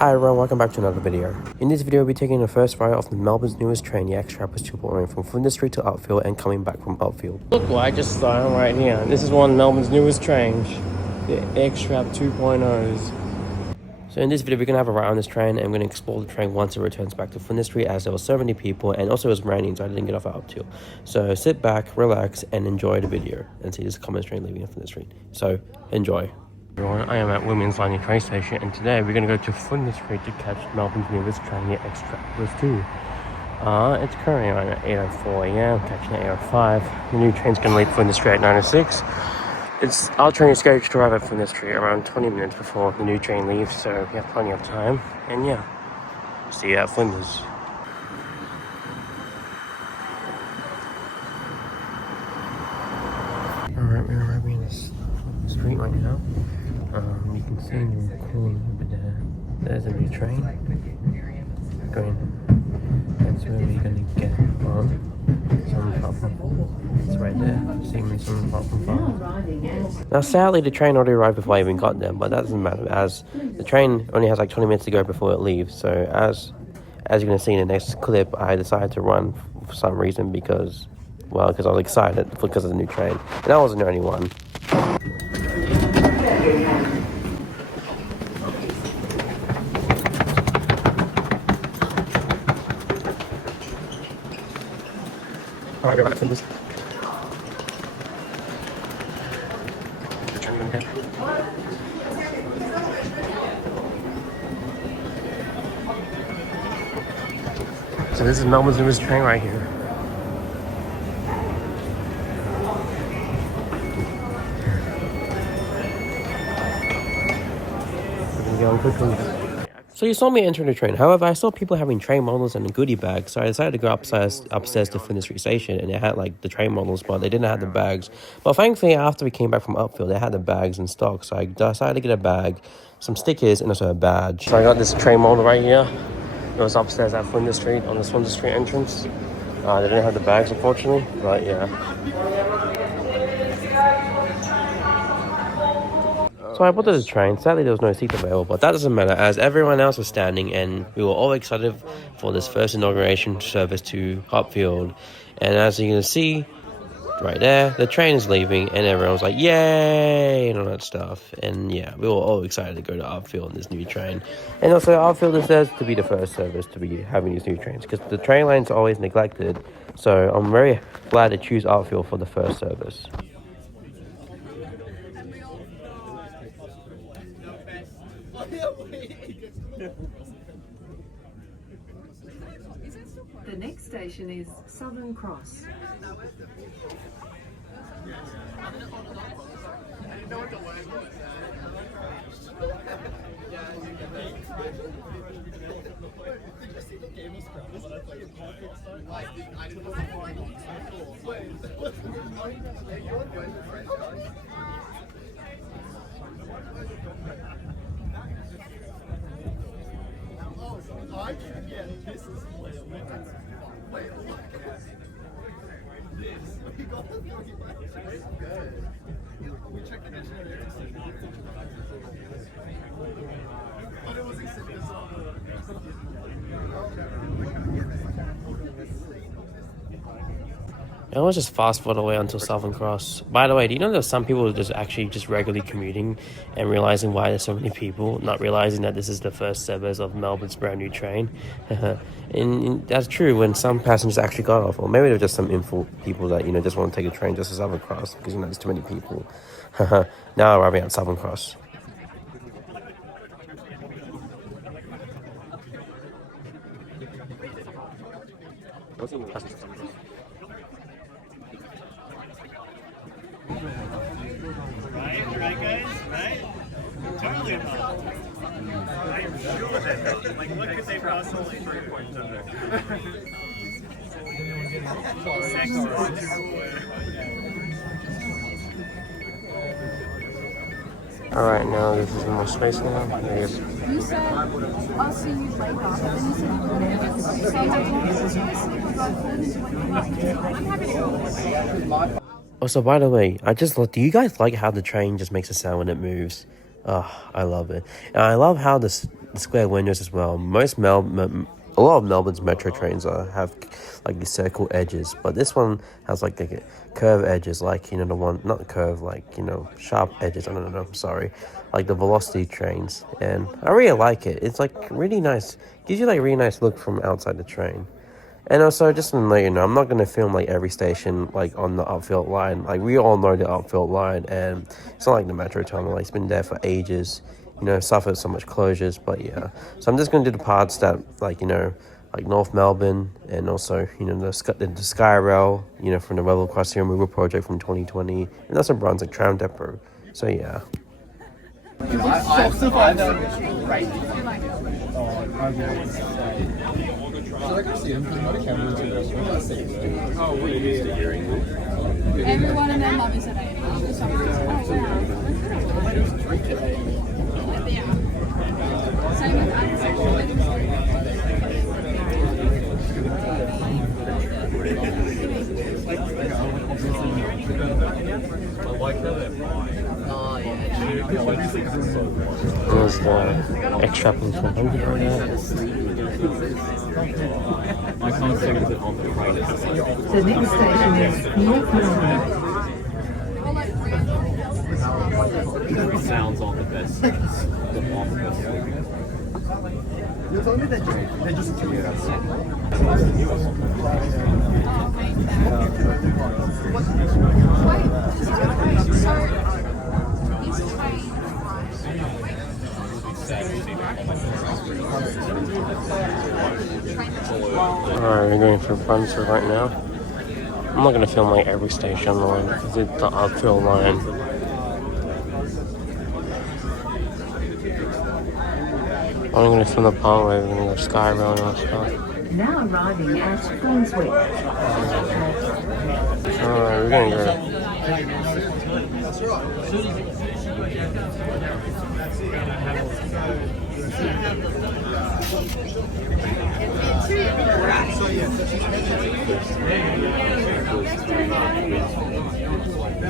Hi everyone, welcome back to another video. In this video, we'll be taking the first ride off Melbourne's newest train, the Express 2.0, from Flinders Street to Upfield and coming back from Upfield. Look what I just saw right here. This is one of Melbourne's newest trains, the Express 2.0s. So in this video, we're going to have a ride on this train and we're going to explore the train once it returns back to Flinders Street, as there were so many people and also it was raining, so I didn't get off at Upfield. So sit back, relax and enjoy the video and see this common train leaving Flinders Street. So enjoy. Everyone, I am at Women's Line train station and today we're going to go to Flinders Street to catch Melbourne's newest train, the Express 2. It's currently on at 8:04 a.m, catching at 8:05. The new train's going to leave Flinders Street at 9:06. Our train is scheduled to arrive at Flinders Street around 20 minutes before the new train leaves, so we have plenty of time. And yeah, see you at Flinders. Alright, we're arriving in this street right now. You can see in the corner over there, there's a new train going. That's where we're going to get on. Some platform. It's right there. Seeing some platform 5. Now, sadly, the train already arrived before I even got there, but that doesn't matter, as the train only has like 20 minutes to go before it leaves. So, as you're going to see in the next clip, I decided to run for some reason because I was excited because of the new train, and I wasn't the only one. Alright, go back to this. So this is Melbourne's newest train right here. We're gonna get on quickly. So you saw me entering the train. However, I saw people having train models and goodie bags, so I decided to go upstairs to Flinders Street Station, and it had like the train models, but they didn't have the bags. But thankfully, after we came back from Upfield, they had the bags in stock, so I decided to get a bag, some stickers, and also a badge. So I got this train model right here. It was upstairs at Flinders Street, on the Flinders Street entrance. They didn't have the bags, unfortunately, but yeah. So I boarded the train. Sadly, there was no seats available, but that doesn't matter, as everyone else was standing and we were all excited for this first inauguration service to Upfield. And as you can see right there, the train is leaving and everyone was like, yay, and all that stuff. And yeah, we were all excited to go to Upfield in this new train. And also, Upfield deserves to be the first service to be having these new trains, because the train lines are always neglected. So I'm very glad to choose Upfield for the first service. The next station is Southern Cross. I was just fast forward away until Southern Cross. By the way, do you know there's some people who just regularly commuting and realizing why there's so many people, not realizing that this is the first service of Melbourne's brand new train? and that's true when some passengers actually got off, or maybe they're just some info people that just want to take a train just to Southern Cross because there's too many people. Now arriving at Southern Cross. Right, guys? Right? Totally not. I am sure that, like, what could they possibly do? Alright, now this is more space now. You said, I'll see you later. Then you said you were going to get this. So how long is this supposed to go? I'm happy to go. Also, by the way, do you guys like how the train just makes a sound when it moves? Oh, I love it. And I love how the square windows as well. A lot of Melbourne's metro trains have like these circle edges, but this one has like curve edges, like, you know, the one, not curve, like, you know, sharp edges. I don't know, I'm sorry. Like the Velocity trains. And I really like it. It's like really nice. Gives you like a really nice look from outside the train. And also, just to let you know, I'm not going to film like every station like on the upfield line. Like, we all know the upfield line, and it's not like the metro tunnel. Like, it's been there for ages, you know, suffered so much closures. But yeah, so I'm just going to do the parts that, like, you know, like North Melbourne, and also, you know, the Sky Rail, you know, from the Level Crossing Removal Project from 2020, and that's a Brunswick Tram Depot. So yeah. Everyone and their mum is at A&E for some reason. Same with There's the extra plus 100 right now. The next station is North Melbourne. Sounds on the best. You told me that they just took it outside. Alright, we're going for Brunswick right now. I'm not going to film like every station line because it's the upfield line. I'm going to film the part where we're going to go Sky Rail and all that stuff. Now arriving at Brunswick. Alright, we're going to go.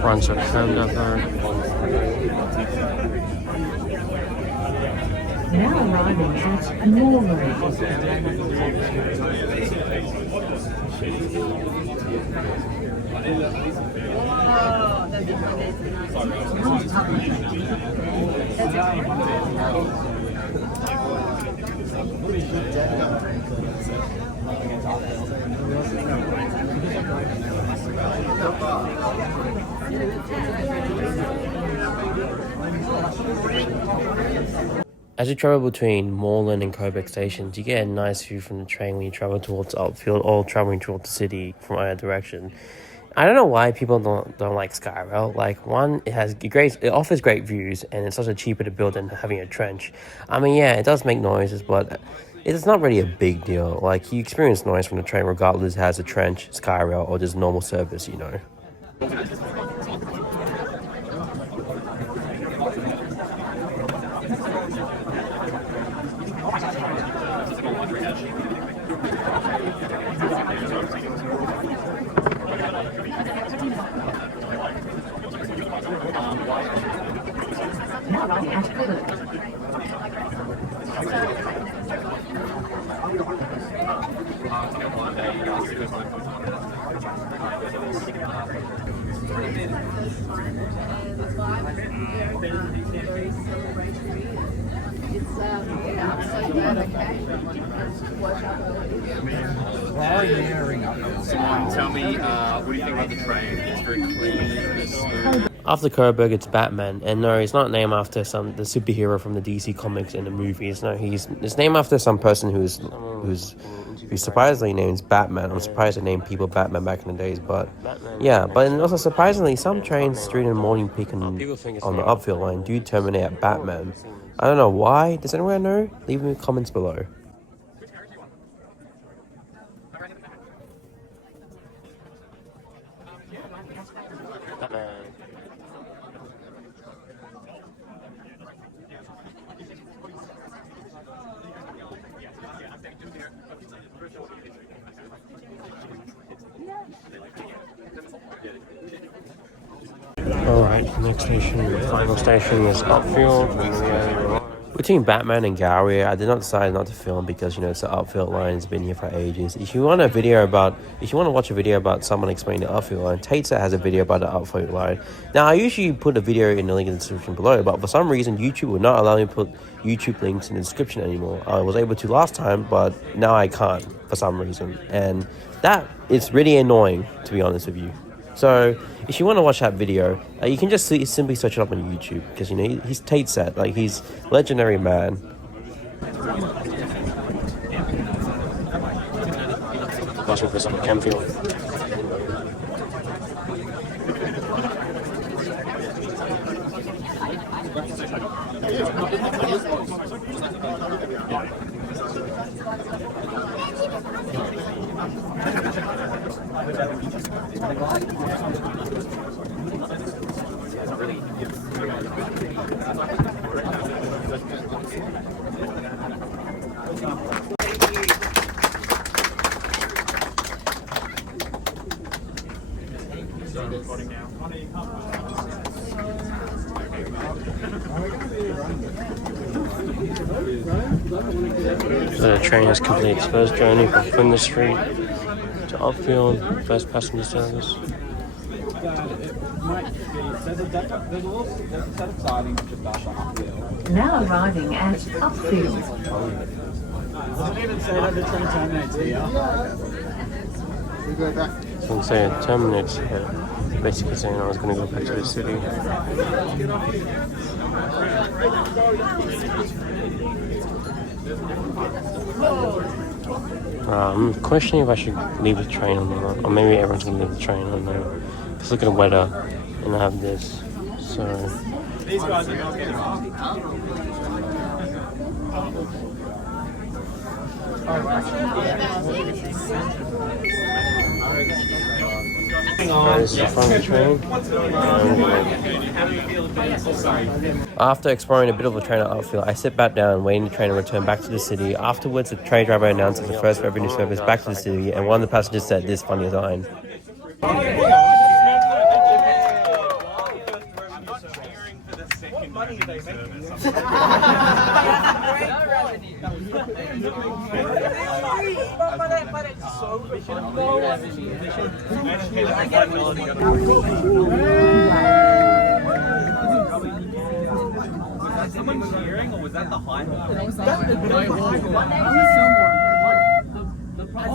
Brunswick Tram Depot. Now arriving at Melbourne. As you travel between Moreland and Coburg stations, you get a nice view from the train when you travel towards Upfield or traveling towards the city from either direction. I don't know why people don't like Skyrail. Like, one, it offers great views, and it's also cheaper to build than having a trench. I mean, yeah, it does make noises, but it's not really a big deal. Like, you experience noise from the train regardless if it has a trench, Skyrail, or just normal service, you know. Now arriving at Coburg. Tell me, what do you think about the train? It's very clean, it's smooth. After Coburg, it's Batman, and no, he's not named after the superhero from the DC comics and the movies. No, it's named after some person who's surprisingly named Batman. I'm surprised they named people Batman back in the days, but yeah. But and also surprisingly, some trains during the morning peak on the upfield line do terminate at Batman. I don't know why. Does anyone know? Leave me comments below. Alright, Alright, the next station, the final station is Upfield. Between Batman and Gallery, I did not decide not to film because, you know, it's the Upfield line. It's been here for ages. If you want to watch a video about someone explaining the Upfield line, Tateset has a video about the Upfield line. Now, I usually put a video in the link in the description below, but for some reason, YouTube will not allow me to put YouTube links in the description anymore. I was able to last time, but now I can't for some reason. And that is really annoying, to be honest with you. So, if you want to watch that video, you can just simply search it up on YouTube because, you know, he's Tateset, like, he's legendary man. Watching for some Camfield. The train has completed its first journey from Flinders Street to Upfield, first passenger service. Now arriving at Upfield. Doesn't even say that the train terminates here. So I'm saying it terminates here. Basically saying I was going to go back to the city. I'm questioning if I should leave the train or not, or maybe everyone's gonna leave the train. I don't know. Just look at the weather, and I have this. So These guys are not getting this is the final train. After exploring a bit of the train at Upfield, I sit back down, waiting the train to return back to the city. Afterwards, the train driver announces the first revenue service back to the city, and one of the passengers said this funny line. Someone cheering, or was that the hype? Like,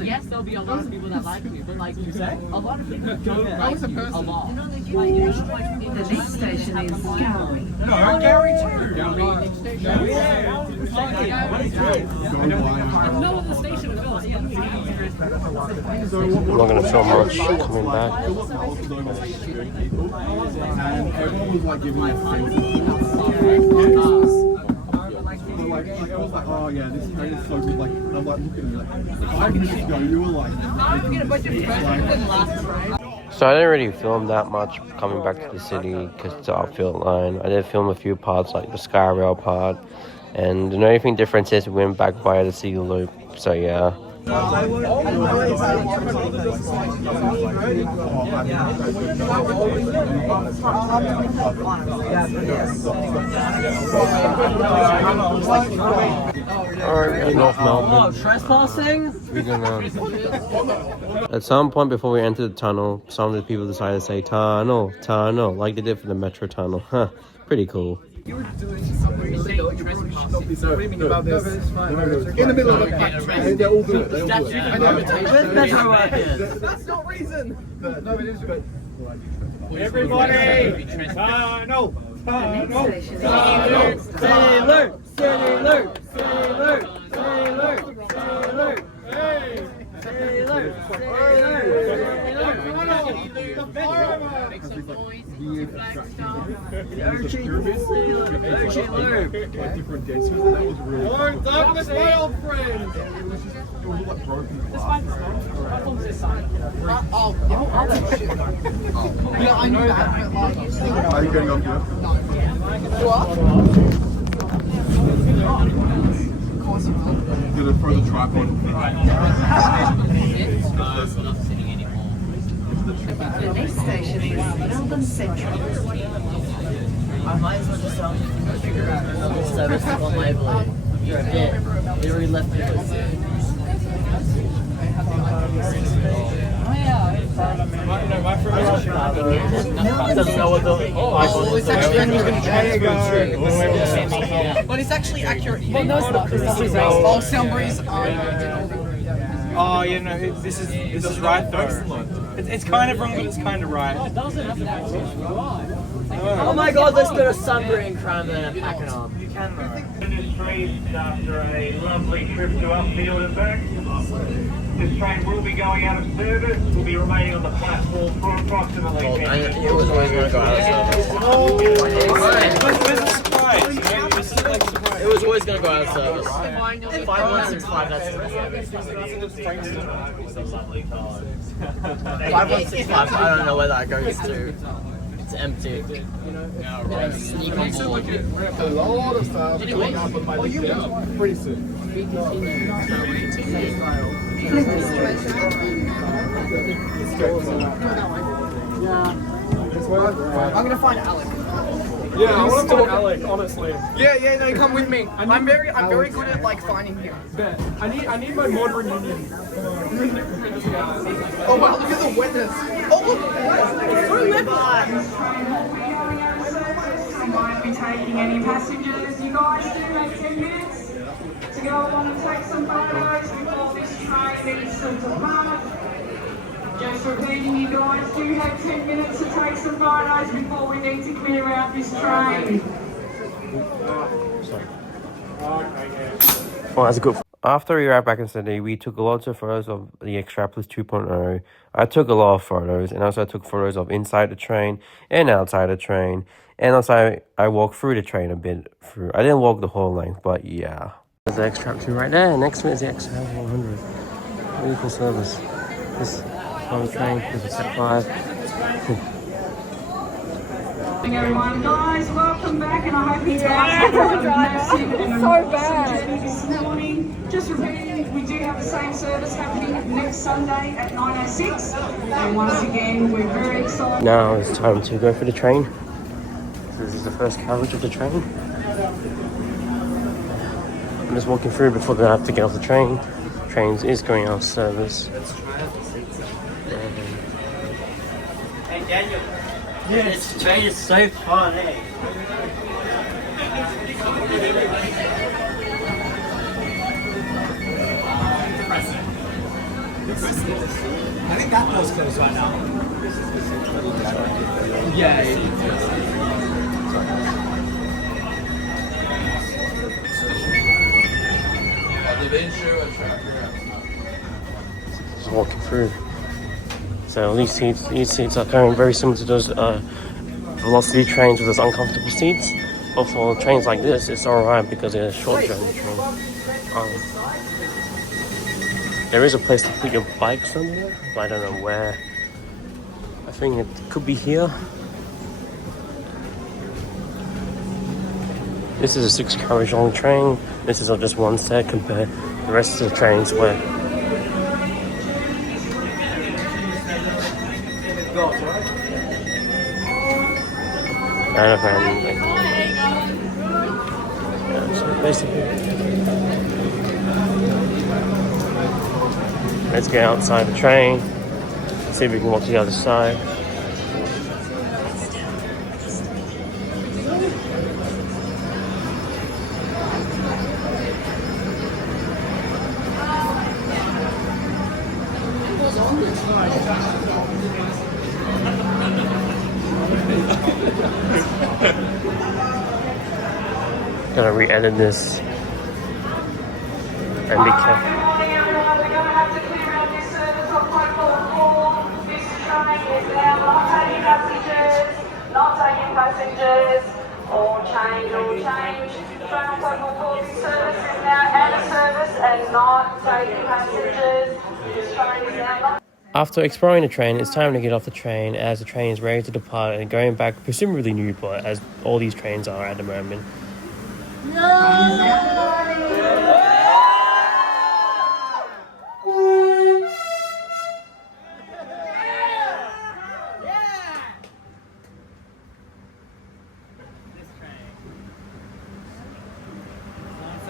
yes, there'll be a lot of people that like me, but like you said, a lot of people don't like me a lot. The next station is Gallery. No, Gary too. No other station goes. I'm not going to film much coming back. And everyone was like giving us like I was like, oh yeah, this train is so good. Like, and I'm like looking at me like 5 minutes ago, you were like, So I didn't really film that much coming back to the city because it's the Upfield line. I did film a few parts like the Sky Rail part, and the only thing difference is we went back via the Sea Loop. So yeah. Alright, North Melbourne. Trespassing? We're gonna... At some point before we enter the tunnel, some of the people decided to say tunnel, tunnel, like they did for the metro tunnel. Huh, pretty cool. screaming about this. In the middle of a patch, and they all do it. They all do it. That's not reason. But no, it is good. Everybody! No! Lord Douglas, my old friend! Yeah, I know that, but like... Are you going up here? Gonna throw the tripod. The next station is Melbourne Central. I might as well just figure out another service on Waverley. Yeah, they already left it. Doesn't know what the it's actually but it's actually accurate. Well, no, it's not. Oh, Sunbury's. Oh, yeah, no, this is right though. It's kind of wrong, but it's kind of right. Oh my god, let's go to Sunbury and Cranbourne and pack it up. You can though. After a lovely trip to Upfield and back. This train will be going out of service. We'll be remaining on the platform for approximately 10 minutes. It was always going to go out of service. There's a surprise. This is like a surprise. It was always going to go out of service. 5165, that's the 5165, I don't know where that goes to. It's empty. Sneak on board. A lot of stuff coming up on my pretty soon. I'm gonna find Alec. Yeah, I want to find Alec, honestly. Yeah, no, come with me. I'm very good at like finding him. I need my mod reunion. Oh wow, look at the wetness. Oh look, Might be taking any passengers. You guys do have 10 minutes to go along and take some photos before this train needs to depart. Just repeating, you guys do have 10 minutes to take some photos before we need to clear out this train. Well, that's good. After we arrived back in Sydney, we took lots of photos of the Extrapolis 2.0. I took a lot of photos, and also I took photos of inside the train and outside the train. And also, I walked through the train a bit through. I didn't walk the whole length, but yeah. There's the Extrap 2 right there. Next one is the Extrap 100. Really cool service. This on the train, this is set 5. Everyone, guys, welcome back, and I hope you guys have a massive and awesome journey this morning. Just repeating, we do have the same service happening next Sunday at 9:06, and once again, we're very excited. Now it's time to go for the train. So this is the first carriage of the train. I'm just walking through before I have to get off the train. Trains is going out of service. Hey Daniel. Yeah, this train is so fun, eh? I think that door's closed right now. Yeah. Just walking through. So these seats are kind of very similar to those velocity trains with those uncomfortable seats. But for trains like this, it's alright because they're a short journey train. There is a place to put your bike somewhere, but I don't know where. I think it could be here. This is a 6 carriage long train. This is just one set compared to the rest of the trains where yeah, so basically, let's get outside the train, see if we can walk to the other side. Gonna re-edit this and be careful. Good morning, everyone. We're going to have to clear out this service on platform 4. This train is now not taking passengers, all change. Train on platform 4, this service is now out of service and not taking passengers. This train is now not. After exploring the train, it's time to get off the train as the train is ready to depart and going back presumably Newport, as all these trains are at the moment.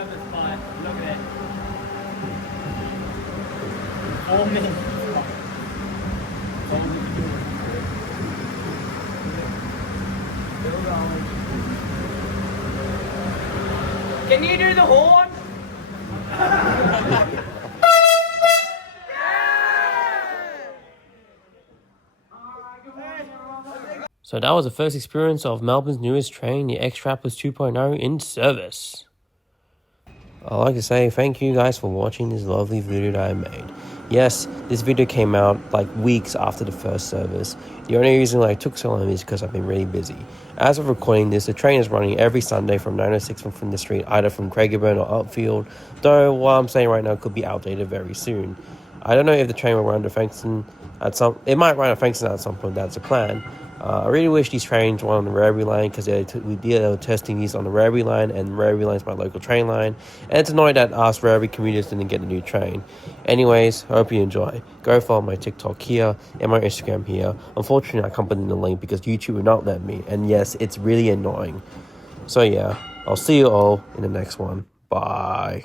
service, but look at it. 4 minutes. Can you do the horn? So that was the first experience of Melbourne's newest train, the X-Trappers 2.0 in service. I'd like to say thank you guys for watching this lovely video that I made. Yes, this video came out like weeks after the first service. The only reason why it took so long is because I've been really busy. As of recording this, the train is running every Sunday from 9:06 from Flinders Street, either from Craigieburn or Upfield, though what I'm saying right now could be outdated very soon. I don't know if the train will run to Frankston it might run to Frankston at some point, that's the plan. I really wish these trains were on the Werribee line because they were testing these on the Werribee line, and Werribee line is my local train line, and it's annoying that us Werribee commuters didn't get a new train. Anyways, hope you enjoy. Go follow my TikTok here and my Instagram here. Unfortunately, I can't put in the link because YouTube will not let me, and yes, it's really annoying. So yeah, I'll see you all in the next one. Bye.